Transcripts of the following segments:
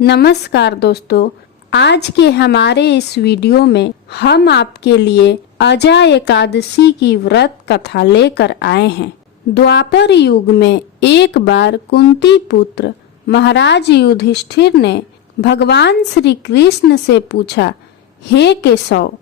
नमस्कार दोस्तों, आज के हमारे इस वीडियो में हम आपके लिए अजा एकादशी की व्रत कथा लेकर आए हैं। द्वापर युग में एक बार कुंती पुत्र महाराज युधिष्ठिर ने भगवान श्री कृष्ण से पूछा, हे केशव,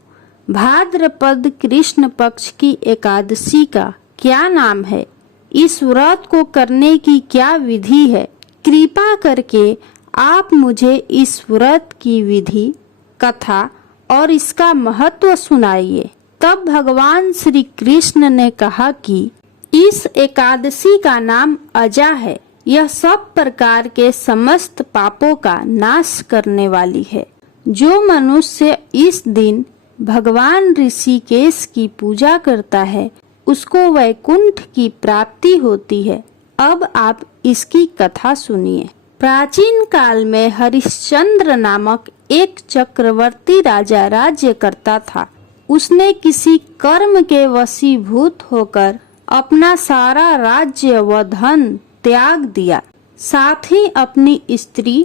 भाद्रपद कृष्ण पक्ष की एकादशी का क्या नाम है? इस व्रत को करने की क्या विधि है? कृपा करके आप मुझे इस व्रत की विधि, कथा और इसका महत्व सुनाइए। तब भगवान श्री कृष्ण ने कहा कि इस एकादशी का नाम अजा है। यह सब प्रकार के समस्त पापों का नाश करने वाली है। जो मनुष्य इस दिन भगवान ऋषिकेश की पूजा करता है, उसको वैकुंठ की प्राप्ति होती है। अब आप इसकी कथा सुनिए। प्राचीन काल में हरिश्चंद्र नामक एक चक्रवर्ती राजा राज्य करता था। उसने किसी कर्म के वशीभूत होकर अपना सारा राज्य व धन त्याग दिया, साथ ही अपनी स्त्री,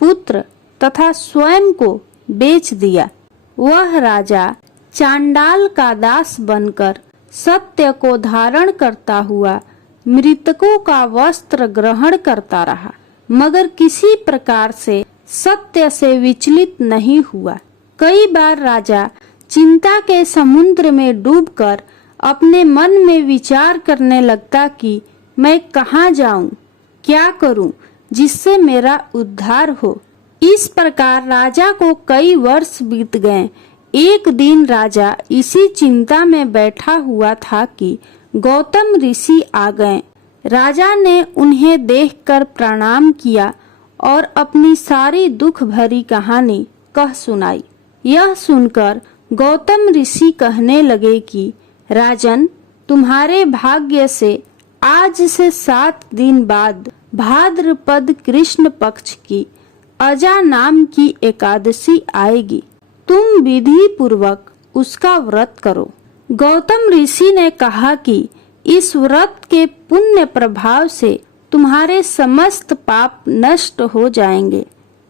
पुत्र तथा स्वयं को बेच दिया। वह राजा चांडाल का दास बनकर सत्य को धारण करता हुआ मृतकों का वस्त्र ग्रहण करता रहा, मगर किसी प्रकार से सत्य से विचलित नहीं हुआ। कई बार राजा चिंता के समुद्र में डूबकर अपने मन में विचार करने लगता कि मैं कहाँ जाऊं, क्या करूं जिससे मेरा उद्धार हो। इस प्रकार राजा को कई वर्ष बीत गए। एक दिन राजा इसी चिंता में बैठा हुआ था कि गौतम ऋषि आ गए। राजा ने उन्हें देखकर प्रणाम किया और अपनी सारी दुख भरी कहानी कह सुनाई। यह सुनकर गौतम ऋषि कहने लगे कि राजन, तुम्हारे भाग्य से आज से 7 दिन बाद भाद्रपद कृष्ण पक्ष की अजा नाम की एकादशी आएगी। तुम विधि पूर्वक उसका व्रत करो। गौतम ऋषि ने कहा कि इस व्रत के पुण्य प्रभाव से तुम्हारे समस्त पाप नष्ट हो जाएंगे।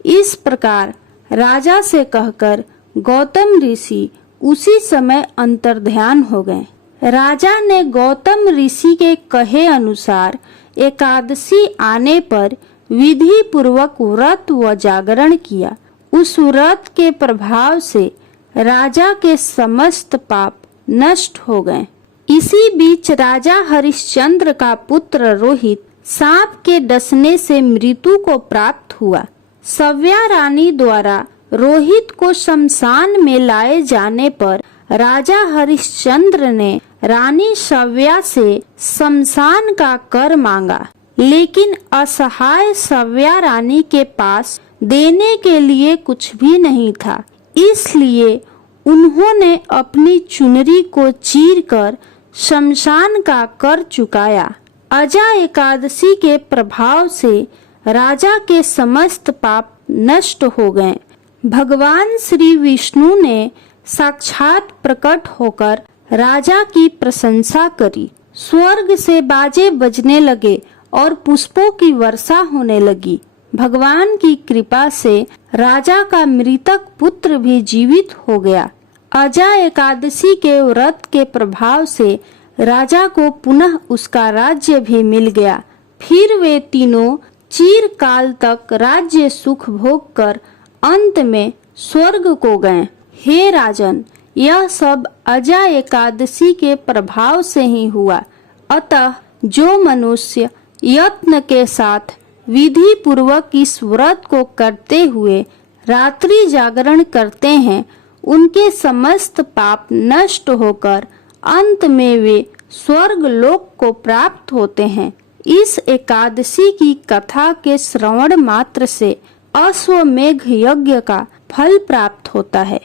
इस प्रकार राजा से कहकर गौतम ऋषि उसी समय अंतर्ध्यान हो गए। राजा ने गौतम ऋषि के कहे अनुसार एकादशी आने पर विधि पूर्वक व्रत व जागरण किया। उस व्रत के प्रभाव से राजा के समस्त पाप नष्ट हो गए। इसी बीच राजा हरिश्चंद्र का पुत्र रोहित सांप के डसने से मृत्यु को प्राप्त हुआ। सव्या रानी द्वारा रोहित को शमशान में लाए जाने पर राजा हरिश्चंद्र ने रानी सव्या से शमशान का कर मांगा, लेकिन असहाय सव्या रानी के पास देने के लिए कुछ भी नहीं था। इसलिए उन्होंने अपनी चुनरी को चीरकर शमशान का कर चुकाया। अजा एकादशी के प्रभाव से राजा के समस्त पाप नष्ट हो गए। भगवान श्री विष्णु ने साक्षात प्रकट होकर राजा की प्रशंसा करी। स्वर्ग से बाजे बजने लगे और पुष्पों की वर्षा होने लगी। भगवान की कृपा से राजा का मृतक पुत्र भी जीवित हो गया। अजा एकादशी के व्रत के प्रभाव से राजा को पुनः उसका राज्य भी मिल गया। फिर वे तीनों चिरकाल तक राज्य सुख भोग कर अंत में स्वर्ग को गए। हे राजन, यह सब अजा एकादशी के प्रभाव से ही हुआ। अतः जो मनुष्य यत्न के साथ विधि पूर्वक इस व्रत को करते हुए रात्रि जागरण करते हैं, उनके समस्त पाप नष्ट होकर अंत में वे स्वर्ग लोक को प्राप्त होते हैं। इस एकादशी की कथा के श्रवण मात्र से अश्वमेघ यज्ञ का फल प्राप्त होता है।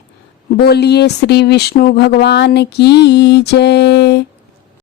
बोलिए श्री विष्णु भगवान की जय।